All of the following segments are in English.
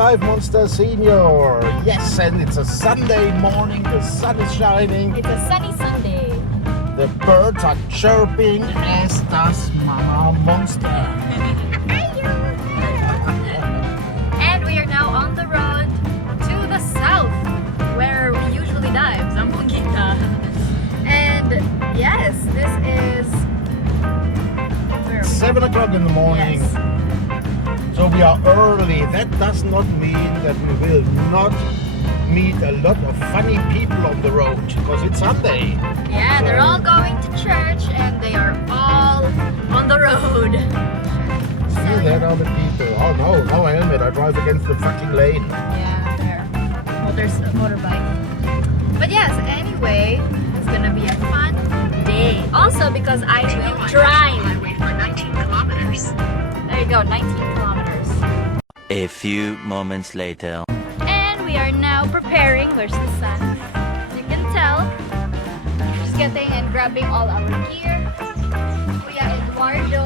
Dive Monster Senior. Yes, and it's a Sunday morning, the sun is shining. It's a sunny Sunday. The birds are chirping, as does Mama Monster. And we are now on the road to the south, where we usually dive, Zamboanguita. And yes, this is 7 o'clock in the morning. Yes. So we are early. That does not mean that we will not meet a lot of funny people on the road, because it's Sunday. Yeah, So they're all going to church and they are all on the road. see, there are the people. Oh no, no helmet. I drive against the fucking lane. Yeah, there. Motorbike. But yes, anyway, it's gonna be a fun day. Also because I will drive. For 19 kilometers. There you go, 19 kilometers. A few moments later. And we are now preparing. Where's the sun? You can tell. Just getting and grabbing all our gear. Kuya Eduardo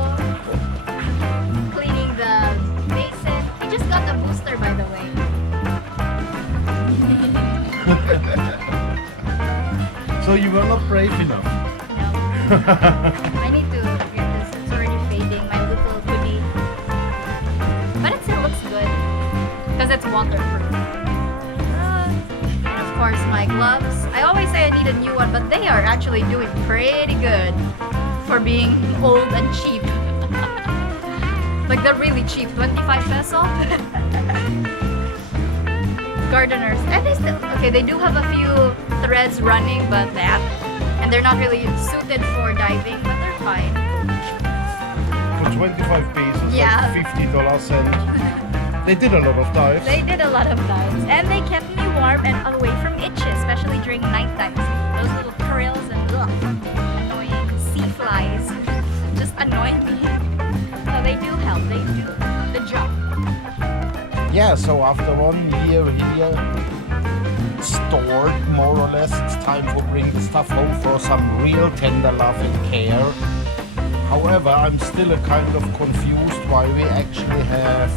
cleaning the basin. He just got the booster, by the way. So you were not brave enough. No. I need to get this. It's already fading, my little hoodie. But it still looks good because it's waterproof. And of course my gloves. I always say I need a new one, but they are actually doing pretty good for being old and cheap. Like they're really cheap, 25 peso. Gardeners. And they still, okay, they do have a few threads running, but that, and they're not really suited for diving, but they're fine. For 25 pesos, Yeah. like $50 and they did a lot of dives. They did a lot of dives, and they kept me warm and away from itches, especially during night times. Those little krills and annoying sea flies just annoy me. So they do help. They do the job. Yeah, so after 1 year here stored, more or less, it's time to bring the stuff home for some real tender love and care. However, I'm still a kind of confused why we actually have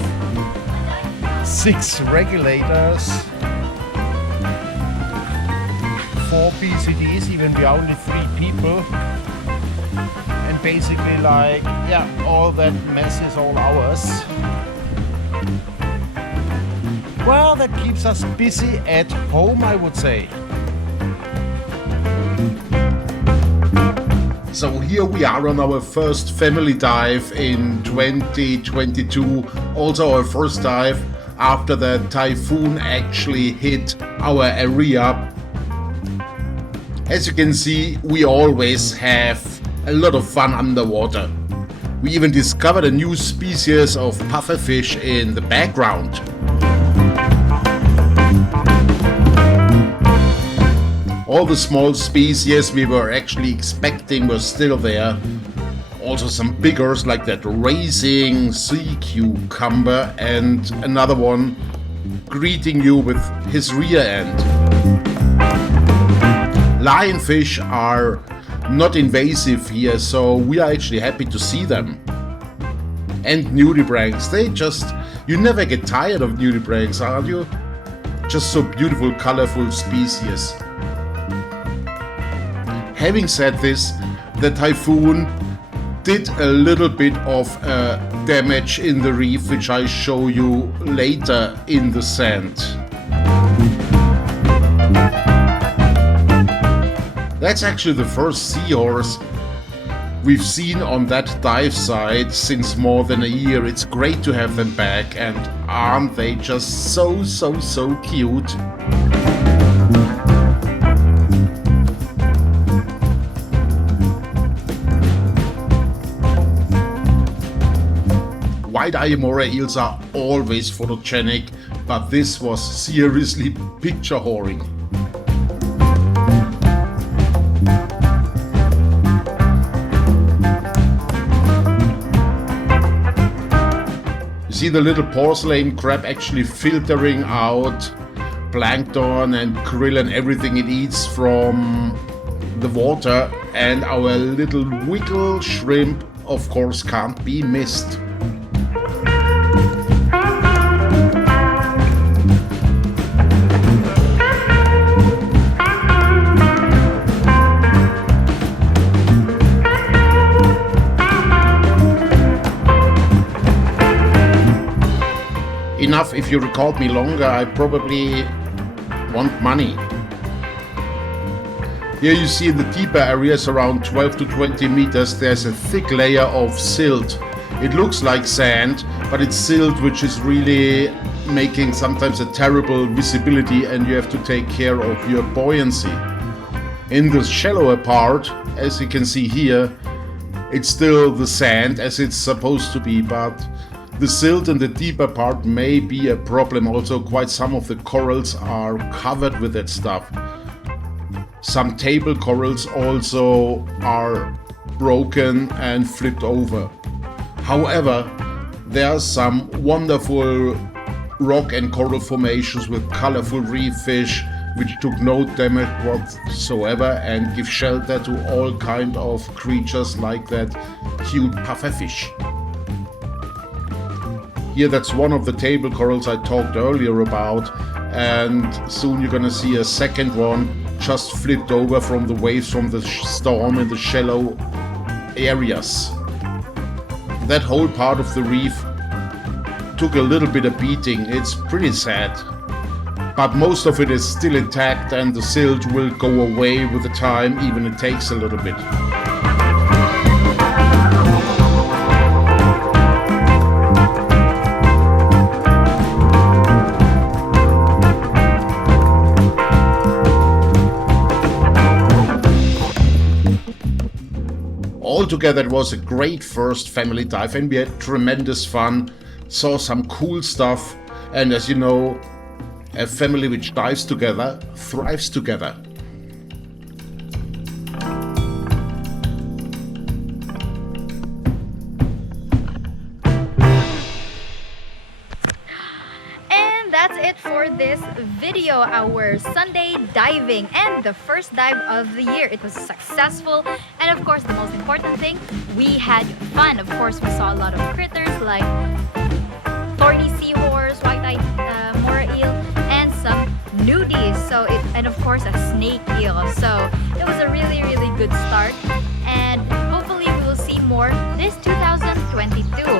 6 regulators, 4 PCDs, even we are only 3 people, and basically like, yeah, all that mess is all ours. Well, that keeps us busy at home, I would say. So here we are on our first family dive in 2022. Also our first dive after the typhoon actually hit our area. As you can see, we always have a lot of fun underwater. We even discovered a new species of pufferfish in the background. All the small species we were actually expecting were still there. Also some biggers like that racing sea cucumber and another one greeting you with his rear end. Lionfish are not invasive here, so we are actually happy to see them. And nudibranchs, you never get tired of nudibranchs, are you? Just so beautiful, colorful species. Having said this, the typhoon did a little bit of damage in the reef, which I show you later in the sand. That's actually the first seahorse we've seen on that dive site since more than a year. It's great to have them back, and aren't they just so cute? White-eye moray eels are always photogenic, but this was seriously picture whoring. You see the little porcelain crab actually filtering out plankton and krill and everything it eats from the water, and our little wiggle shrimp of course can't be missed. if you record me longer, I probably want money. Here you see in the deeper areas around 12 to 20 meters there's a thick layer of silt. It looks like sand, but it's silt which is really making sometimes a terrible visibility, and you have to take care of your buoyancy. In the shallower part, as you can see here, it's still the sand as it's supposed to be, but the silt in the deeper part may be a problem. Also, quite some of the corals are covered with that stuff. Some table corals also are broken and flipped over. However, there are some wonderful rock and coral formations with colorful reef fish which took no damage whatsoever and give shelter to all kind of creatures like that cute pufferfish. Here, that's one of the table corals I talked earlier about, and soon you're gonna see a second one just flipped over from the waves from the storm in the shallow areas. That whole part of the reef took a little bit of beating. It's pretty sad, but most of it is still intact, and the silt will go away with the time, even it takes a little bit. Altogether, it was a great first family dive, and we had tremendous fun, saw some cool stuff, and as you know, a family which dives together thrives together. And that's it for this video, our Sunday diving and the first dive of the year. It was successful, and of course the most important thing, we had fun. Of course, we saw a lot of critters like thorny seahorse, white-eyed moray eel, and some nudies. And of course a snake eel. So it was a really, really good start, and hopefully we will see more this 2022.